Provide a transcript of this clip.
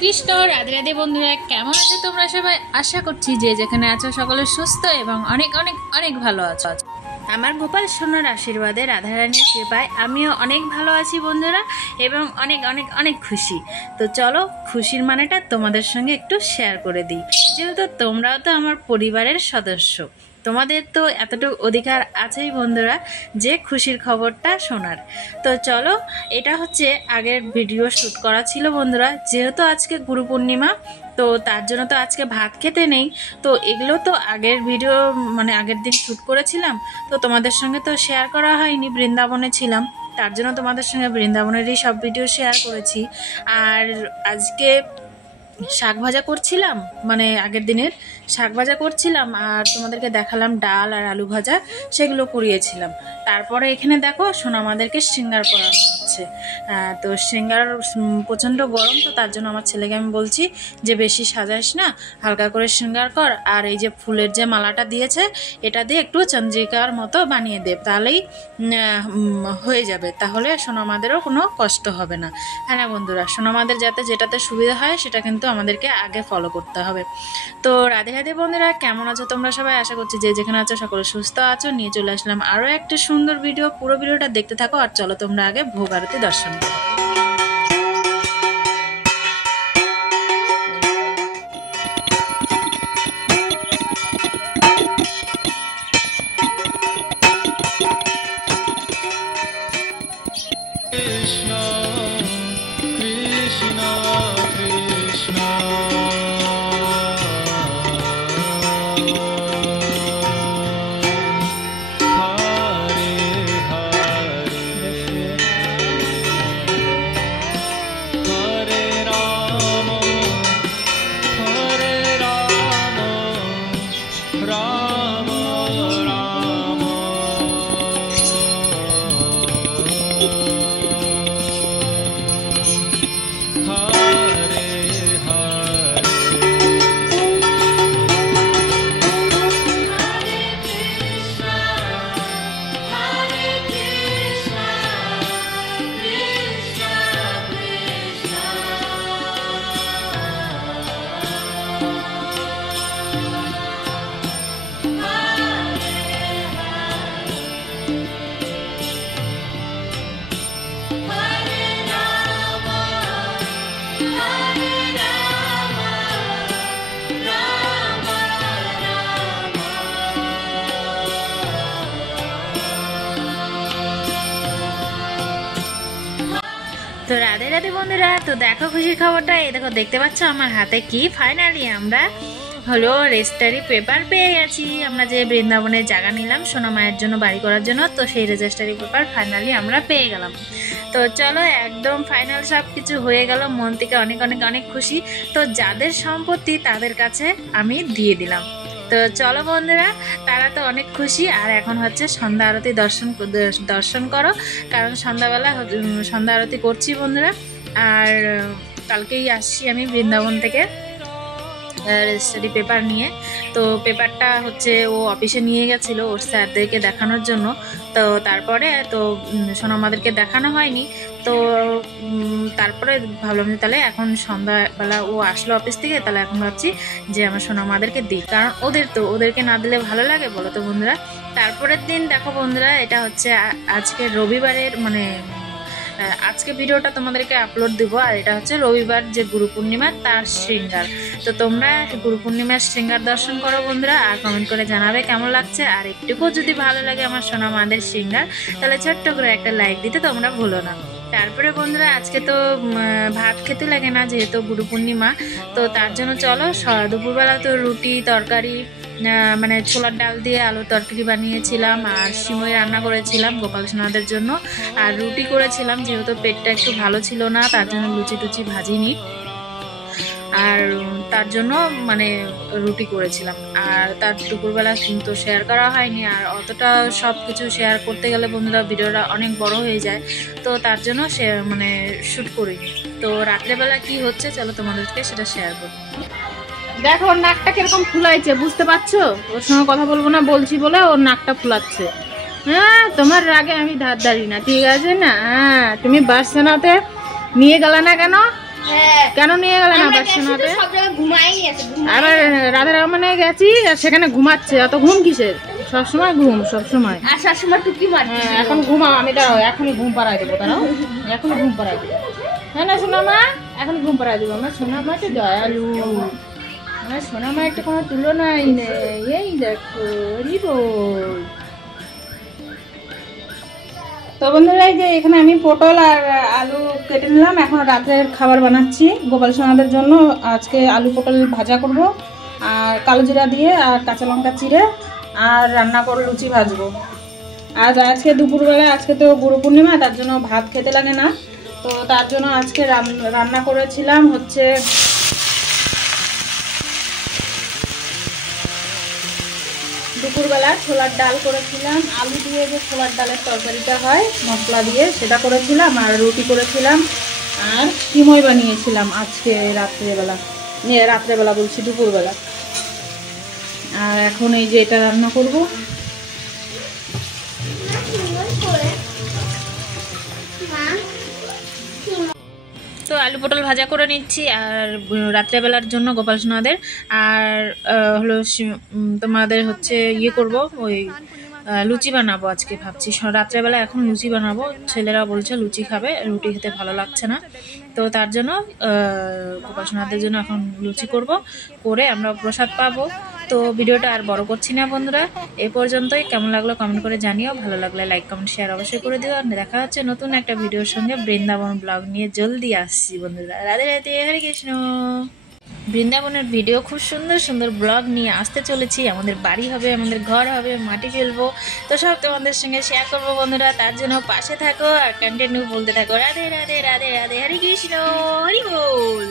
কৃষ্ণ। রাধে রাধে বন্ধুরা, কেমন আছো তোমরা সবাই? আশা করছি যে যেখানে আছো সকলে সুস্থ এবং অনেক অনেক অনেক ভালো আছো। আমার গোপাল সোনার আশীর্বাদে, রাধারানীর কৃপায় আমিও অনেক ভালো আছি বন্ধুরা, এবং অনেক অনেক অনেক খুশি। তো চলো খুশির মানেটা তোমাদের সঙ্গে একটু শেয়ার করে দিই, যেহেতু তোমরাও তো আমার পরিবারের সদস্য। তোমাদের তো এতটুকু অধিকার আছেই বন্ধুরা যে খুশির খবরটা শোনার। তো চলো, এটা হচ্ছে আগের ভিডিও শ্যুট করা ছিল বন্ধুরা, যেহেতু আজকে গুরু পূর্ণিমা, তো তার জন্য তো আজকে ভাত খেতে নেই। তো এগুলো তো আগের ভিডিও মানে আগের দিন শ্যুট করেছিলাম, তো তোমাদের সঙ্গে তো শেয়ার করা হয়নি, বৃন্দাবনে ছিলাম, তার জন্য তোমাদের সঙ্গে বৃন্দাবনেরই সব ভিডিও শেয়ার করেছি। আর আজকে শাক ভাজা করছিলাম, মানে আগের দিনের শাক ভাজা করছিলাম, আর তোমাদেরকে দেখালাম ডাল আর আলু ভাজা, সেগুলো করিয়েছিলাম। তারপরে এখানে দেখো শোনো আমাদেরকে সিঙ্গার করানো হচ্ছে। তো সিঙ্গার প্রচণ্ড গরম, তো তার জন্য আমার ছেলেকে আমি বলছি যে বেশি সাজাইস না, হালকা করে সিঙ্গার কর, আর এই যে ফুলের যে মালাটা দিয়েছে এটা দিয়ে একটু চন্দ্রিকার মতো বানিয়ে দে, তাহলেই হয়ে যাবে, তাহলে সোনামাদেরও কোনো কষ্ট হবে না। হ্যাঁ না বন্ধুরা, সোনামাদের যাতে যেটাতে সুবিধা হয় সেটা কিন্তু আমাদেরকে আগে ফলো করতে হবে। তো রাধে রাধে বন্ধুরা, কেমন আছো তোমরা সবাই? আশা করছি যে যেখানে আছো সকলে সুস্থ আছো। নিয়ে চলে আসলাম আরও একটা সুন্দর ভিডিও, পুরো ভিডিওটা দেখতে থাকো। আর চলো তোমরা আগে ভোগ আরতি দর্শন করো। তো রাধে রাধে বন্ধুরা, তো দেখো খুশির খবরটা, এই দেখো দেখতে পাচ্ছ আমার হাতে কি, ফাইনালি আমরা হলো রেজিস্ট্রারি পেপার পেয়ে গেছি। আমরা যে বৃন্দাবনের জায়গা নিলাম সোনা মায়ের জন্য বাড়ি করার জন্য, তো সেই রেজিস্ট্রারি পেপার ফাইনালি আমরা পেয়ে গেলাম। তো চলো একদম ফাইনাল সব কিছু হয়ে গেল, মন থেকে অনেক অনেক অনেক খুশি। তো যাদের সম্পত্তি তাদের কাছে আমি দিয়ে দিলাম। তো চলো বন্ধুরা, তারা তো অনেক খুশি। আর এখন হচ্ছে সন্ধ্যা আরতি দর্শন করো, কারণ সন্ধ্যাবেলা সন্ধ্যা আরতি করছি বন্ধুরা। আর কালকেই আসছি আমি বৃন্দাবন থেকে রেজিস্ট্রারি পেপার নিয়ে। তো পেপারটা হচ্ছে ও অফিসে নিয়ে গেছিলো ওর স্যারদেরকে দেখানোর জন্য। তো তারপরে তো সোনামাদেরকে দেখানো হয়নি, তো তারপরে ভাবলাম যে তাহলে এখন সন্ধ্যাবেলা ও আসলো অফিস থেকে, তাহলে এখন ভাবছি যে আমার সোনামাদেরকে দিই, কারণ ওদেরকে না দিলে ভালো লাগে বলো তো বন্ধুরা। তারপরের দিন দেখো বন্ধুরা, এটা হচ্ছে আজকে রবিবারের মানে আজকে ভিডিওটা তোমাদেরকে আপলোড দেবো, আর এটা হচ্ছে রবিবার যে গুরু পূর্ণিমা তার শৃঙ্গার। তো তোমরা গুরু পূর্ণিমার শৃঙ্গার দর্শন করো বন্ধুরা, আর কমেন্ট করে জানাবে কেমন লাগছে। আর একটুকু যদি ভালো লাগে আমার সোনা মাদের শৃঙ্গার, তাহলে ছোট্ট করে একটা লাইক দিতে তোমরা ভুলো না। তারপরে বন্ধুরা আজকে তো ভাত খেতে লাগে না যেহেতু গুরু পূর্ণিমা, তো তার জন্য চলো দুপুরবেলা তো রুটি তরকারি, মানে ছোলার ডাল দিয়ে আলু তরকারি বানিয়েছিলাম, আর সিমই রান্না করেছিলাম গোপাল সোনাদের জন্য, আর রুটি করেছিলাম, যেহেতু পেটটা একটু ভালো ছিল না তার জন্য লুচি টুচি ভাজিনি, আর তার জন্য মানে রুটি করেছিলাম। আর তার দুপুরবেলা কিন্তু শেয়ার করা হয়নি, আর অতটা সব কিছু শেয়ার করতে গেলে বন্ধুরা ভিডিওটা অনেক বড় হয়ে যায়, তো তার জন্য মানে শ্যুট করিনি। তো রাত্রেবেলা কি হচ্ছে চলো তোমাদেরকে সেটা শেয়ার করি। দেখো ওর নাকটা কিরকম ফুলাইছে, বুঝতে পারছো? ওর সঙ্গে কথা বলবো না বলছি বলে ওর নাকটা ফুলাচ্ছে। হ্যাঁ, তোমার রাগে আমি ধার ধারি না, ঠিক আছে না? হ্যাঁ, তুমি বাসস্ট্যান্ডে নিয়ে গেলে না কেন? কেন নিয়ে গেলেন আবার শোনাতে? আবার রাধা রমনে গেছি আর সেখানে ঘুমাচ্ছে, অত ঘুম কিসের? সবসময় ঘুম, সবসময়। আসার সময় টুকি মারছি। হ্যাঁ, এখন ঘুমাও, আমি দাঁড়াও এখনই ঘুম পাড়াই দেবো, দাঁড়াও এখনই ঘুম পাড়াই দেবো। হ্যাঁ না সোনা মা, এখন ঘুম পাড়াই দেবো। আমার সোনা মা তো দয়ালু, আমার সোনা মা একটা কোনো তুলনাই নেই। এই দেখো রিবোল। তো বন্ধুরা এই যে এখানে আমি পটল আর আলু কেটে নিলাম, এখন রাতের খাবার বানাচ্ছি গোপাল সোনাদের জন্য। আজকে আলু পটল ভাজা করব আর কালো জিরা দিয়ে আর কাঁচা লঙ্কা চিড়ে, আর রান্না করে লুচি ভাজবো। আর আজকে দুপুরবেলা, আজকে তো গুরু পূর্ণিমা, তার জন্য ভাত খেতে লাগে না, তো তার জন্য আজকে রান্না করেছিলাম হচ্ছে দুপুরবেলা ছোলার ডাল করেছিলাম, আলু দিয়ে যে ছোলার ডালের তরকারিটা হয় মশলা দিয়ে, সেটা করেছিলাম, আর রুটি করেছিলাম, আর সিমই বানিয়েছিলাম আজকে রাত্রেবেলা বলছি দুপুরবেলা। আর এখন এই যে এটা রান্না করব। তো আলু পটল ভাজা করে নিচ্ছি আর রাত্রেবেলার জন্য গোপাল সোনাদের। আর হলো তোমাদের হচ্ছে ইয়ে করব, ওই লুচি বানাবো আজকে ভাবছি রাত্রেবেলা। এখন লুচি বানাবো, ছেলেরা বলছে লুচি খাবে, রুটি খেতে ভালো লাগছে না, তো তার জন্য গোপাল সোনাদের জন্য এখন লুচি করব, করে আমরা প্রসাদ পাবো। তো ভিডিওটা আর বড় করছি না বন্ধুরা, এ পর্যন্তই। কেমন লাগলো কমেন্ট করে জানিও, ভালো লাগলে লাইক কমেন্ট শেয়ার অবশ্যই করে দিও। দেখা হচ্ছে নতুন একটা ভিডিওর সঙ্গে। বৃন্দাবন ব্লগ নিয়ে জলদি আসছি বন্ধুরা। রাধে রাধে, হরে কৃষ্ণ। বৃন্দাবনের ভিডিও খুব সুন্দর সুন্দর ব্লগ নিয়ে আসতে চলেছি। আমাদের বাড়ি হবে, আমাদের ঘর হবে, মাটি ফেলবো, তো সব তোমাদের সঙ্গে শেয়ার করবো বন্ধুরা। তার জন্য পাশে থাকো আর কন্টিনিউ বলতে থাকো রাধে রাধে রাধে রাধে, হরে কৃষ্ণ, হরি বল।